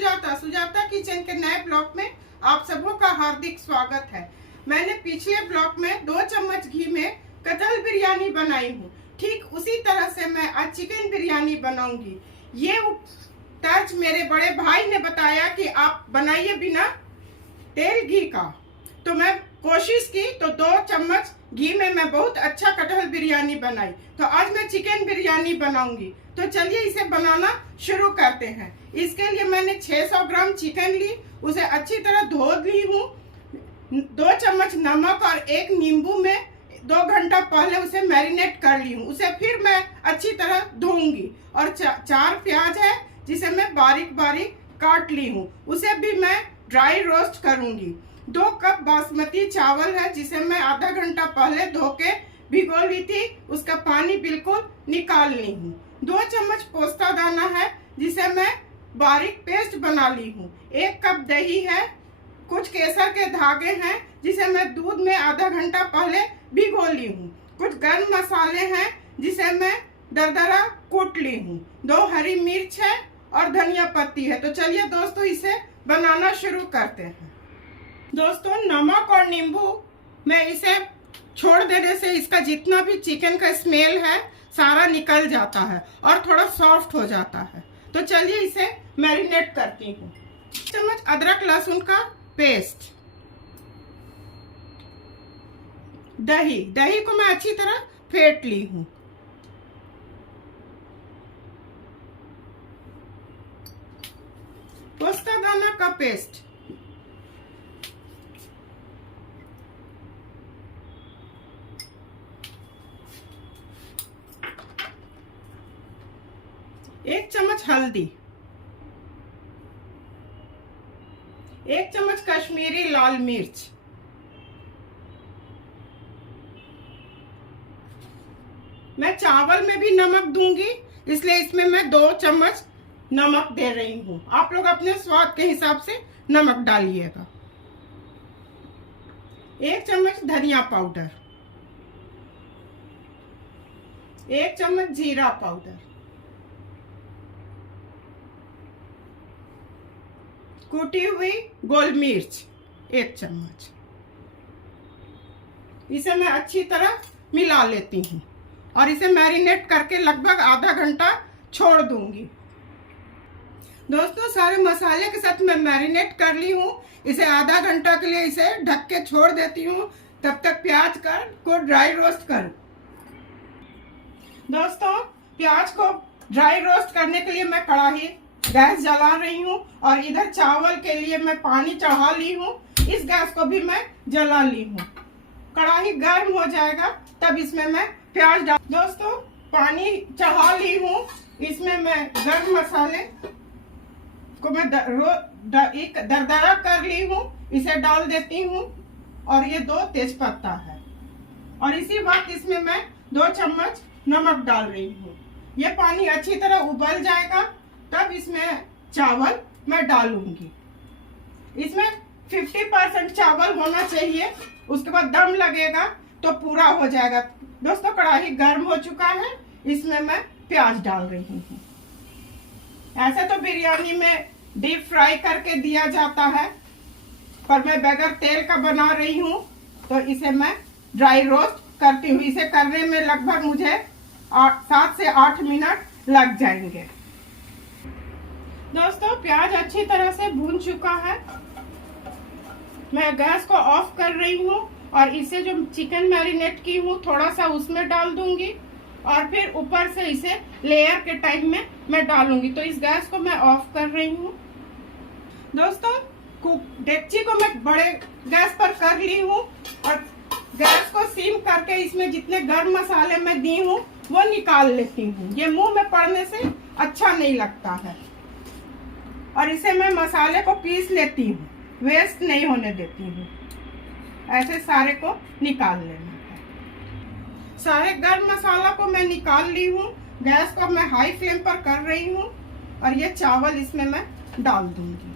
Sujata Sujata kitchen के नए blog में आप सबों का हार्दिक स्वागत है। मैंने पिछले ब्लॉग में 2 चम्मच घी में कटहल बिरयानी बनाई हूँ। ठीक उसी तरह से मैं आज चिकन बिरयानी बनाऊंगी। ये टच मेरे बड़े भाई ने बताया कि आप बनाइए बिना तेल घी का, तो मैं कोशिश की तो 2 चम्मच घी में मैं बहुत अच्छा कटहल बिरयानी बनाई। तो आज मैं चिकन बिरयानी बनाऊंगी, तो चलिए इसे बनाना शुरू करते हैं। इसके लिए मैंने 600 ग्राम चिकन ली, उसे अच्छी तरह धो ली हूँ। 2 चम्मच नमक और 1 नींबू में 2 घंटा पहले उसे मैरिनेट कर ली हूँ। उसे फिर मैं अच्छी तरह धोऊंगी। और 4 प्याज है जिसे मैं बारीक बारीक काट ली हूँ, उसे भी मैं ड्राई रोस्ट करूंगी। 2 कप बासमती चावल है जिसे मैं आधा घंटा पहले धो के भिगो ली थी, उसका पानी बिल्कुल निकाल ली हूँ। 2 चम्मच पोस्ता दाना है जिसे मैं बारीक पेस्ट बना ली हूँ। 1 कप दही है, कुछ केसर के धागे हैं जिसे मैं दूध में आधा घंटा पहले भिगो ली हूँ। कुछ गर्म मसाले हैं जिसे मैं दरदरा कूट ली हूँ। 2 हरी मिर्च है और धनिया पत्ती है। तो चलिए दोस्तों इसे बनाना शुरू करते हैं। दोस्तों नमक और नींबू मैं इसे छोड़ देने से इसका जितना भी चिकन का स्मेल है सारा निकल जाता है और थोड़ा सॉफ्ट हो जाता है। तो चलिए इसे मैरिनेट करती हूँ। 1 चम्मच अदरक लहसुन का पेस्ट, दही को मैं अच्छी तरह फेंट ली हूँ। पोस्ता दाना का पेस्ट, एक चम्मच हल्दी, 1 चम्मच कश्मीरी लाल मिर्च, मैं चावल में भी नमक दूंगी इसलिए इसमें मैं 2 चम्मच नमक दे रही हूँ। आप लोग अपने स्वाद के हिसाब से नमक डालिएगा। 1 चम्मच धनिया पाउडर, 1 चम्मच जीरा पाउडर, कूटी हुई गोल मिर्च 1 चम्मच। इसे मैं अच्छी तरह मिला लेती हूँ और इसे मैरिनेट करके लगभग आधा घंटा छोड़ दूंगी। दोस्तों सारे मसाले के साथ मैं मैरिनेट कर ली हूँ। इसे आधा घंटा के लिए इसे ढक के छोड़ देती हूँ, तब तक प्याज को ड्राई रोस्ट करूँ। दोस्तों प्याज को ड्राई रोस्ट करने के लिए मैं कढ़ाई गैस जला रही हूँ और इधर चावल के लिए मैं पानी चढ़ा ली हूँ। इस गैस को भी मैं जला ली हूँ। कढ़ाई गर्म हो जाएगा तब इसमें मैं प्याज डाल। दोस्तों पानी चढ़ा ली हूँ, इसमें मैं गर्म मसाले को मैं दरदरा कर ली हूँ, इसे डाल देती हूँ। और ये 2 तेजपत्ता है और इसी वक्त इसमें मैं 2 चम्मच नमक डाल रही हूँ। ये पानी अच्छी तरह उबल जाएगा तब इसमें चावल मैं डालूंगी। इसमें 50% चावल होना चाहिए, उसके बाद दम लगेगा तो पूरा हो जाएगा। दोस्तों कढ़ाई गर्म हो चुका है, इसमें मैं प्याज डाल रही हूँ। ऐसे तो बिरयानी में डीप फ्राई करके दिया जाता है, पर मैं बगैर तेल का बना रही हूँ तो इसे मैं ड्राई रोस्ट करती हूँ। इसे करने में लगभग मुझे 7 से 8 मिनट लग जाएंगे। दोस्तों प्याज अच्छी तरह से भून चुका है, मैं गैस को ऑफ कर रही हूँ और इसे जो चिकन मैरिनेट की हूँ थोड़ा सा उसमें डाल दूंगी और फिर ऊपर से इसे लेयर के टाइप में मैं डालूंगी। तो इस गैस को मैं ऑफ कर रही हूँ। दोस्तों डेगची को मैं बड़े गैस पर कर ली हूँ और गैस को सिम करके इसमें जितने गर्म मसाले मैं दी हूँ वो निकाल लेती हूँ। ये मुंह में पड़ने से अच्छा नहीं लगता है और इसे मैं मसाले को पीस लेती हूँ, वेस्ट नहीं होने देती हूँ। ऐसे सारे को निकाल लेना है। सारे गर्म मसाला को मैं निकाल ली हूँ। गैस को मैं हाई फ्लेम पर कर रही हूँ और ये चावल इसमें मैं डाल दूंगी।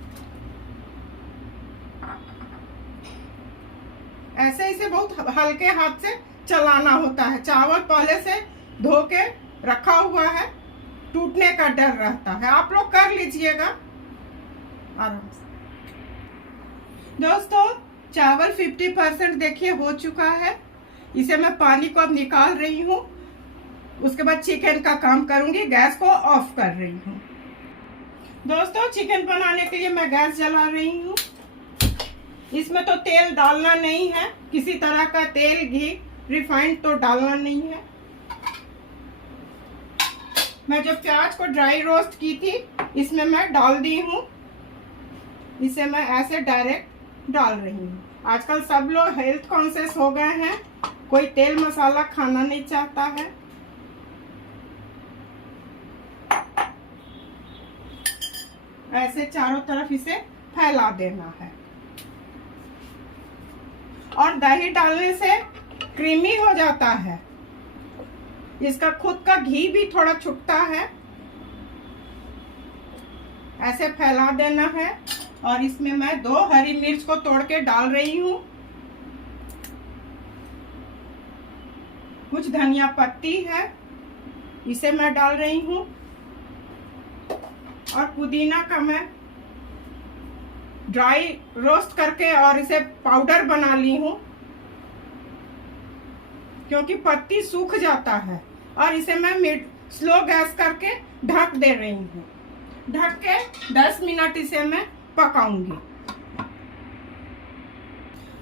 ऐसे इसे बहुत हल्के हाथ से चलाना होता है। चावल पहले से धो के रखा हुआ है, टूटने का डर रहता है। आप लोग कर लीजिएगा। आराम से। दोस्तों चावल 50% देखिए हो चुका है। इसे मैं पानी को अब निकाल रही हूँ। उसके बाद चिकन का काम करूंगी। गैस को ऑफ कर रही हूँ। दोस्तों चिकन बनाने के लिए मैं गैस जला रही हूँ। इसमें तो तेल डालना नहीं है, किसी तरह का तेल, घी, रिफाइंड तो डालना नहीं है। मैं जो प्याज को ड्राई रोस्ट की थी इसमें मैं डाल दी हूँ। इसे मैं ऐसे डायरेक्ट डाल रही हूँ। आजकल सब लोग हेल्थ कॉन्शियस हो गए हैं, कोई तेल मसाला खाना नहीं चाहता है। ऐसे चारों तरफ इसे फैला देना है। और दही डालने से क्रीमी हो जाता है। इसका खुद का घी भी थोड़ा छूटता है। ऐसे फैला देना है। और इसमें मैं 2 हरी मिर्च को तोड़ के डाल रही हूँ। कुछ धनिया पत्ती है, इसे मैं डाल रही हूँ। और पुदीना का मैं ड्राई रोस्ट करके और इसे पाउडर बना ली हूँ, क्योंकि पत्ती सूख जाता है। और इसे मैं स्लो गैस करके ढक दे रही हूँ। ढक के 10 मिनट इसे मैं पकाऊंगी।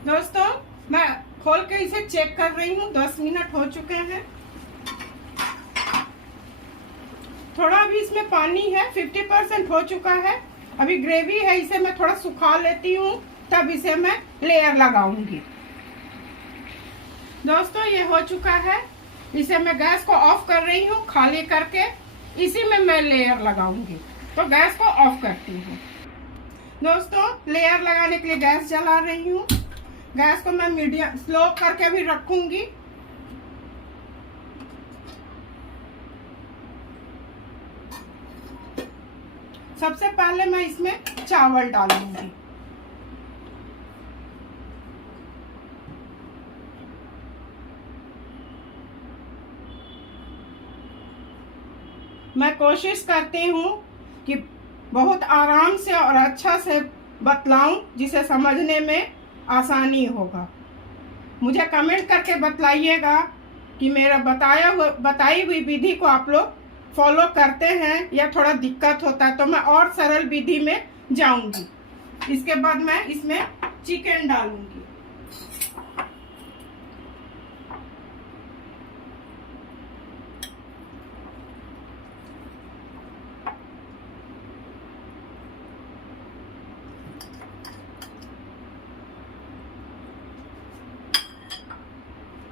दोस्तों मैं खोल के इसे चेक कर रही हूँ। 10 मिनट हो चुके हैं। थोड़ा अभी इसमें पानी है, 50% हो चुका है। अभी ग्रेवी है, इसे मैं थोड़ा सुखा लेती हूँ, तब इसे मैं लेयर लगाऊंगी। दोस्तों ये हो चुका है। इसे मैं गैस को ऑफ कर रही हूँ, खाली करके इसी में मैं लेयर लगाऊंगी। तो गैस को ऑफ करती हूँ। दोस्तों लेयर लगाने के लिए गैस जला रही हूँ। गैस को मैं मीडियम स्लो करके भी रखूंगी। सबसे पहले मैं इसमें चावल डालूंगी। मैं कोशिश करती हूँ कि बहुत आराम से और अच्छा से बतलाऊं, जिसे समझने में आसानी होगा। मुझे कमेंट करके बतलाइएगा कि मेरा बताई हुई विधि को आप लोग फॉलो करते हैं या थोड़ा दिक्कत होता है, तो मैं और सरल विधि में जाऊंगी। इसके बाद मैं इसमें चिकन डालूंगी।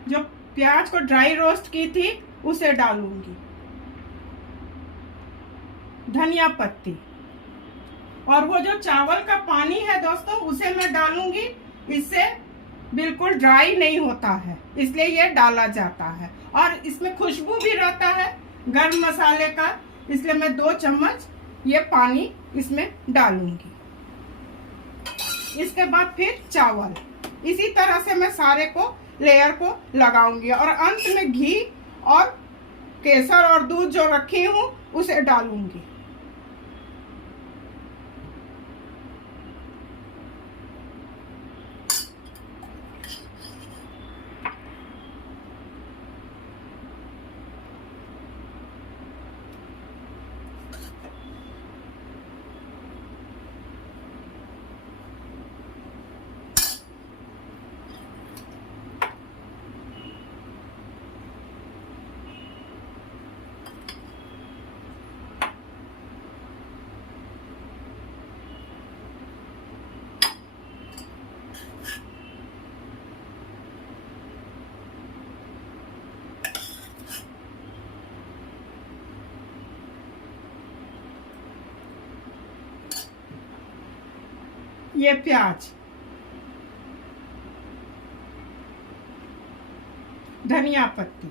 जो प्याज को ड्राई रोस्ट की थी उसे डालूंगी। धनिया पत्ती और वो जो चावल का पानी है दोस्तों उसे मैं डालूंगी। इससे बिल्कुल ड्राई नहीं होता है, इसलिए ये डाला जाता है। और इसमें खुशबू भी रहता है गरम मसाले का, इसलिए मैं 2 चम्मच ये पानी इसमें डालूंगी। इसके बाद फिर चावल। इसी तरह से मैं सारे को लेयर को लगाऊंगी। और अंत में घी और केसर और दूध जो रखी हूँ उसे डालूंगी। ये प्याज, धनिया पत्ती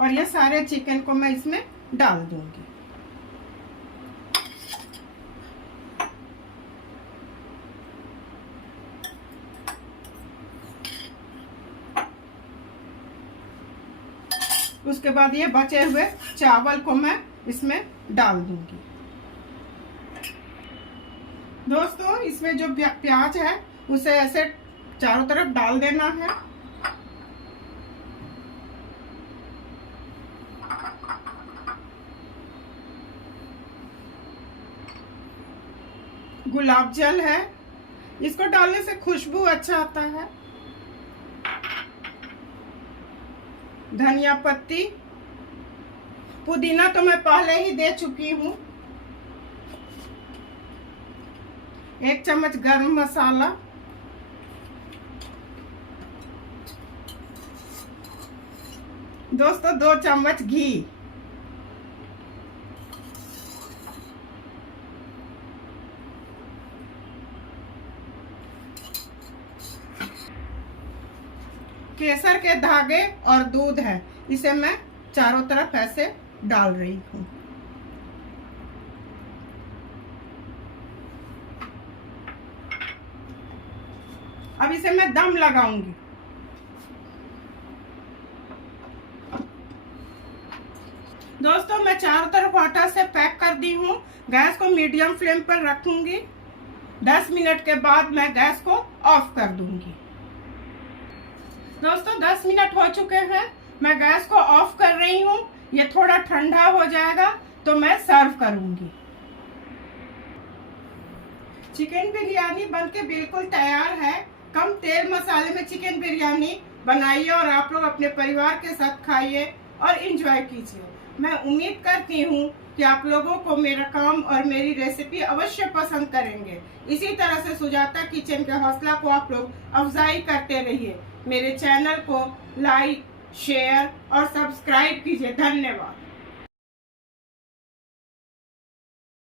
और ये सारे चिकन को मैं इसमें डाल दूंगी। उसके बाद ये बचे हुए चावल को मैं इसमें डाल दूंगी। दोस्तों इसमें जो प्याज है उसे ऐसे चारों तरफ डाल देना है। गुलाब जल है, इसको डालने से खुशबू अच्छा आता है। धनिया पत्ती, पुदीना तो मैं पहले ही दे चुकी हूँ। 1 चम्मच गरम मसाला, दोस्तों 2 चम्मच घी, केसर के धागे और दूध है, इसे मैं चारों तरफ ऐसे डाल रही हूँ। अब इसे मैं दम लगाऊंगी। दोस्तों मैं चारों तरफ आटा से पैक कर दी हूँ। गैस को मीडियम फ्लेम पर रखूंगी। 10 मिनट के बाद मैं गैस को ऑफ कर दूंगी। दोस्तों 10 मिनट हो चुके हैं, मैं गैस को ऑफ कर रही हूँ। ये थोड़ा ठंडा हो जाएगा तो मैं सर्व करूंगी। चिकन बिरयानी बनके बिल्कुल तैयार है। कम तेल मसाले में चिकन बिरयानी बनाइए और आप लोग अपने परिवार के साथ खाइए और एंजॉय कीजिए। मैं उम्मीद करती हूँ कि आप लोगों को मेरा काम और मेरी रेसिपी अवश्य पसंद करेंगे। इसी तरह से सुजाता किचन के हौसला को आप लोग अफजाई करते रहिए। मेरे चैनल को लाइक, शेयर और सब्सक्राइब कीजिए। धन्यवाद।